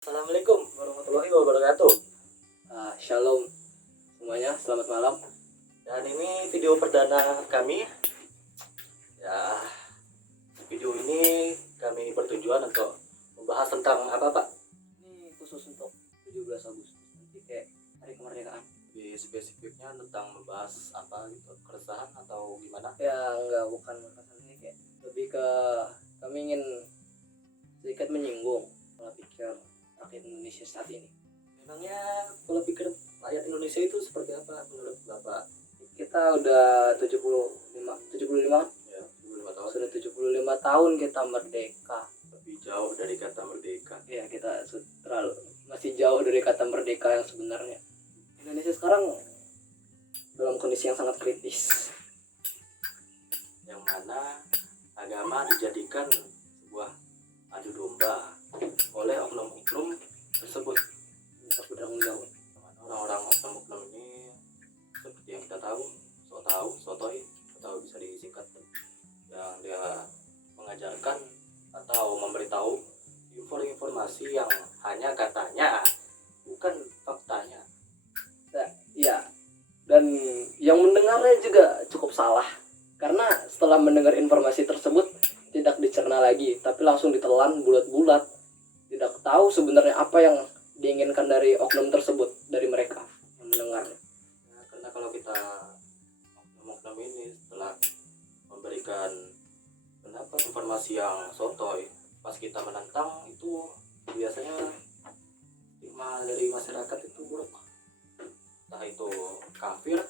Assalamualaikum warahmatullahi wabarakatuh. Shalom semuanya, selamat malam. Dan ini video perdana kami. Ya, video ini kami bertujuan untuk membahas tentang apa, Pak? Ini khusus untuk 17 Agustus, nanti kayak hari kemerdekaan. Lebih spesifiknya tentang membahas apa gitu, keresahan atau gimana? Ya enggak, bukan kesan ini, kayak lebih ke kami ingin sedikit menyinggung pola pikir rakyat Indonesia saat ini. Memangnya pola pikir rakyat Indonesia itu seperti apa menurut Bapak? Kita udah 75 Ya, 75 tahun. sudah 75 tahun kita merdeka. Lebih jauh dari kata merdeka. Ya, kita masih jauh dari kata merdeka yang sebenarnya. Indonesia sekarang dalam kondisi yang sangat kritis. Yang mana agama dijadikan sebuah adu domba oleh oknum-oknum tersebut. Kita undang-undang. Orang-orang oknum-oknum ini seperti yang kita tahu, sotoy atau bisa disingkat, yang dia mengajarkan atau memberitahu informasi yang hanya katanya, bukan faktanya. Ya, dan yang mendengarnya juga cukup salah, karena setelah mendengar informasi tersebut tidak dicerna lagi, tapi langsung ditelan bulat-bulat. Tidak tahu sebenarnya apa yang diinginkan dari oknum tersebut, dari mereka yang mendengarnya. Nah, karena kalau kita oknum-oknum ini setelah memberikan pendapat informasi yang sotoy, pas kita menentang itu biasanya stigma dari masyarakat itu buruk. Entah itu kafir,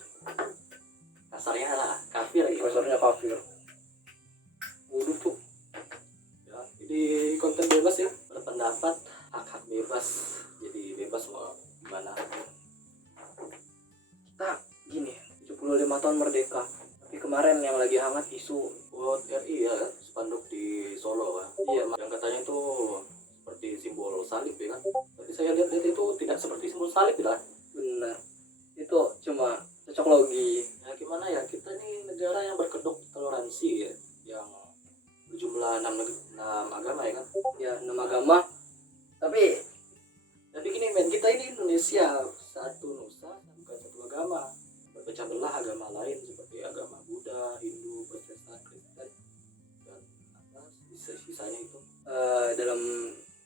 kasarnya lah kafir ya. Kasarnya kafir. Waduh tuh. Ya, jadi konten bebas ya, berpendapat, hak-hak bebas, jadi bebas mau gimana. Kita gini, 75 tahun merdeka, tapi kemarin yang lagi hangat isu Buat RI ya, spanduk di Solo kan. Iya. Yang katanya itu seperti simbol salib ya kan. Tapi saya lihat itu tidak seperti simbol salib ya. benar, itu cuma cocok logi. Ya gimana ya, kita ini negara yang berkedok toleransi ya, yang berjumlah 6 agama ya kan. Ya, nama agama, tapi Gini men, kita ini Indonesia, satu nusa bukan satu agama. Berpecah belah agama lain seperti agama Buddha, Hindu, Protestan, Kristen, dan apa sisanya itu. dalam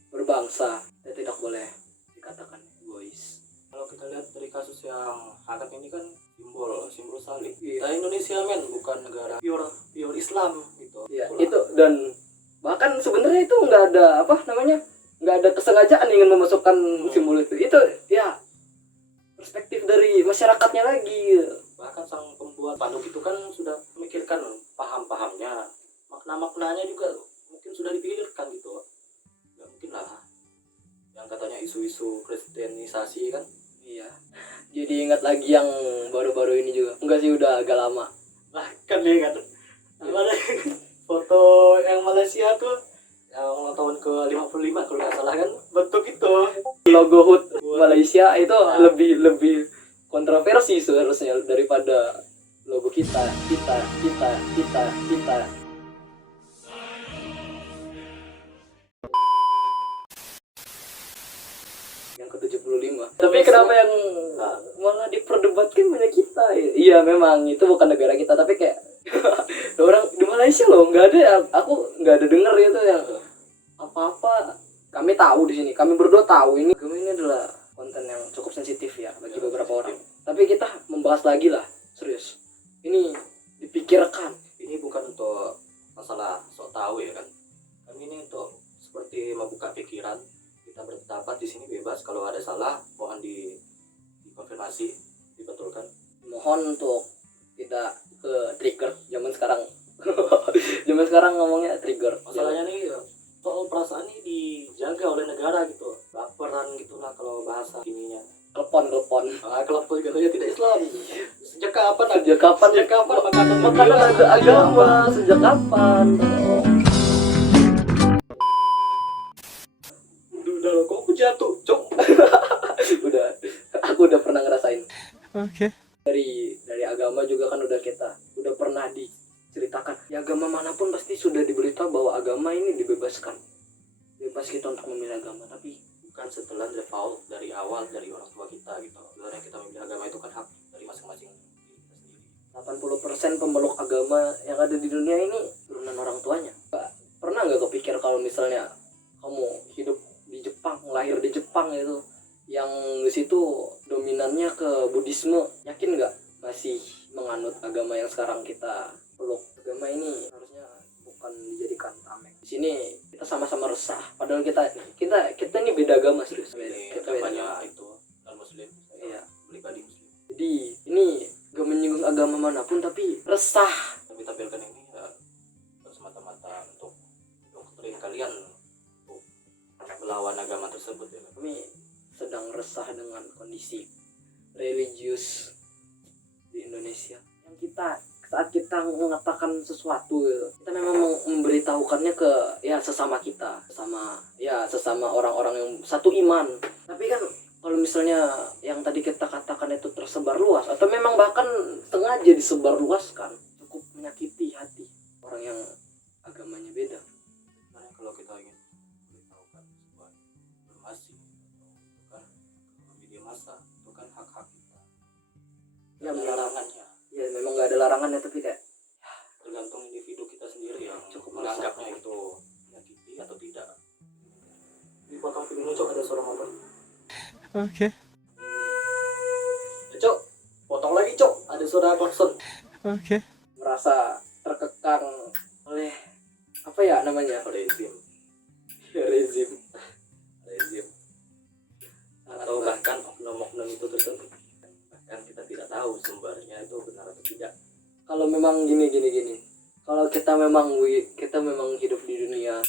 berbangsa kita tidak boleh dikatakan egois. Kalau kita lihat dari kasus yang hangat ini kan simbol salib. Iya. Kita Indonesia men, bukan negara pure Islam gitu. Ya, Itulah. itu, dan bahkan sebenarnya itu nggak ada nggak ada kesengajaan ingin memasukkan simbol itu ya perspektif dari masyarakatnya lagi. Bahkan sang pembuat panduk itu kan sudah memikirkan paham-pahamnya, makna-maknanya juga mungkin sudah dipikirkan gitu. Nggak mungkin lah yang katanya isu-isu kristenisasi kan. Iya, jadi ingat lagi yang baru-baru ini juga, enggak sih, udah agak lama. Lah kan dia kan gimana foto yang Malaysia tuh yang tahun ke-55 kalau nggak salah kan, bentuk itu Logo HUT Malaysia itu Nah. lebih kontroversi seharusnya daripada logo kita. Yang ke-75. Tapi kenapa yang malah diperdebatkan banyak kita? Iya, memang itu bukan negara kita, tapi kayak orang di Malaysia loh, nggak ada, aku nggak ada denger itu yang apa-apa. Kami tahu di sini, kami berdua tahu ini adalah konten yang cukup sensitif ya bagi beberapa orang. Tapi kita membahas lagi lah, serius. Ini dipikirkan. Ini bukan untuk masalah sok tahu ya kan. Kami ini untuk seperti membuka pikiran. Kita berpendapat di sini bebas. Kalau ada salah mohon dikonfirmasi, dibetulkan. Mohon untuk tidak ke trigger zaman sekarang. Zaman sekarang ngomongnya trigger. Masalahnya nih soal perasaan ini dijaga oleh negara gitu. Baperan gitulah kalau bahasa ininya. Telepon. Kelompok katanya tidak Islam. Sejak kapan? Sejak kapan makanan ada agama? Sejak kapan? Udah loh, kok aku jatuh, cok. Aku udah pernah ngerasain. Oke. Dari agama juga kan udah pernah diceritakan. Ya, agama manapun pasti sudah diberitahu bahwa agama ini dibebaskan. Bebas kita untuk memilih agama, tapi Bukan telan default dari awal dari orang tua kita gitu. Sebenarnya kita memilih agama itu kan hak dari masing-masing diri kita sendiri. 80% pemeluk agama yang ada di dunia ini turunan orang tuanya. Pernah nggak kepikir kalau misalnya kamu hidup di Jepang, lahir di Jepang itu, yang di situ dominannya ke Buddhisme, yakin nggak masih menganut agama yang sekarang kita peluk? Agama ini harusnya bukan dijadikan tameng. Di sini kita sama-sama resah, padahal kita ini beda agama serius. Ini Kita beda agama. agamanya itu non muslim, Iya. pribadi muslim. Jadi ini gak menyinggung agama manapun, tapi resah. Tapi tampilkan ini ya semata-mata untuk doktrin kalian untuk melawan agama tersebut ya. Kami sedang resah dengan kondisi religius di Indonesia. Yang saat kita mengatakan sesuatu, kita memang memberitahukannya ke sesama kita, sesama orang-orang yang satu iman. Tapi kan kalau misalnya yang tadi kita katakan itu tersebar luas atau memang bahkan sengaja disebar luaskan, cukup menyakiti hati orang yang agamanya beda. Sebenarnya kalau kita ingin memberitahukan sebuah informasi itu kan media massa itu kan hak-hak kita. Ya, Ada larangannya. Ya memang nggak ada larangannya, tapi kayak Tergantung individu kita sendiri yang Cukup menganggapnya itu menyakiti atau tidak. Di potong video ini Cok, ada suara motor. Oke. Cok, potong lagi Cok, ada suara klakson. Oke. merasa terkekang oleh apa ya namanya, Rezim, rezim. atau bahkan oknum-oknum itu tersebut. Bahkan kita tidak tahu sumbernya itu benar atau tidak. Kalau memang gini, kalau kita memang hidup di dunia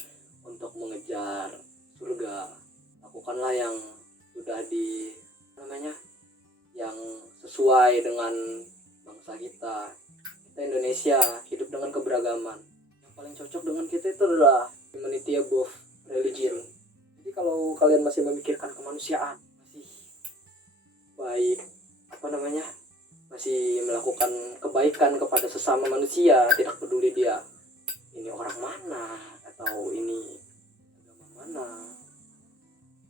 untuk mengejar surga, lakukanlah yang sudah yang sesuai dengan bangsa kita Indonesia, hidup dengan keberagaman. Yang paling cocok dengan kita itu adalah humanity above religion. Jadi kalau kalian masih memikirkan kemanusiaan, masih baik, masih melakukan kebaikan kepada sesama manusia, tidak peduli dia ini orang mana atau ini agama mana,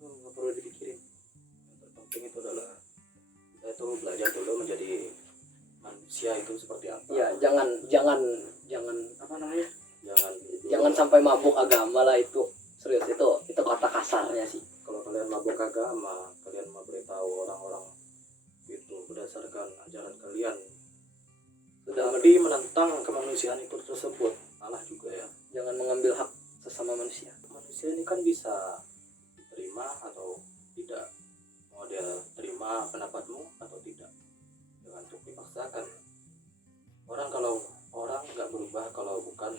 nggak perlu dipikirin. Yang terpenting itu adalah kita itu belajar dulu menjadi manusia itu seperti apa. Ya jangan Jangan sampai mabuk agama lah, itu serius, itu kata kasarnya sih. kalau kalian mabuk agama, kalian mau beritahu orang-orang itu berdasarkan ajaran kalian, sudah lebih menentang kemanusiaan itu tersebut. Salah juga ya. Jangan mengambil hak sesama manusia. Manusia ini kan bisa diterima atau tidak. Mau dia terima pendapatmu atau tidak, jangan untuk dipaksakan. Kalau orang nggak berubah kalau bukan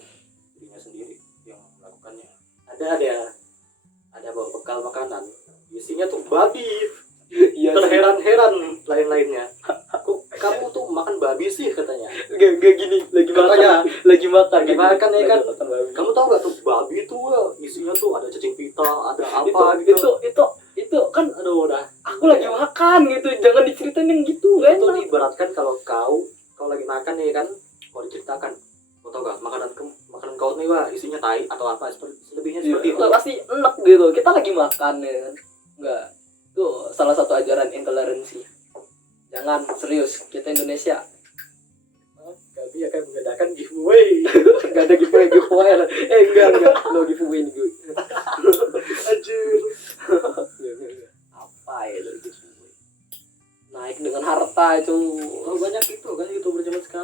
dirinya sendiri yang melakukannya. Ada bawa bekal makanan, isinya tuh babi. Iya. Terheran-heran lain-lainnya. Kamu tuh makan babi sih katanya. Gak gini, lagi Katanya, makan ya kan. makan babi. Kamu tahu gak tuh babi tuh isinya tuh ada cacing pita, ada apa Itu kan Aduh udah. aku lagi makan gitu, jangan diceritain yang gitu, gak Itu enak. diibaratkan kalau kau lagi makan nih kan, mau diceritakan. Kau tau gak makanan kau nih isinya tai atau apa selebihnya seperti itu. Itu pasti enak gitu, kita lagi makan ya kan. Enggak, itu salah satu ajaran intoleransi. Jangan, serius, kita Indonesia Kami akan mengadakan giveaway. gak ada giveaway enggak no giveaway nih gue. Anjir. Apa ya lo giveaway, naik dengan harta itu. Oh, banyak itu kan YouTuber zaman sekarang.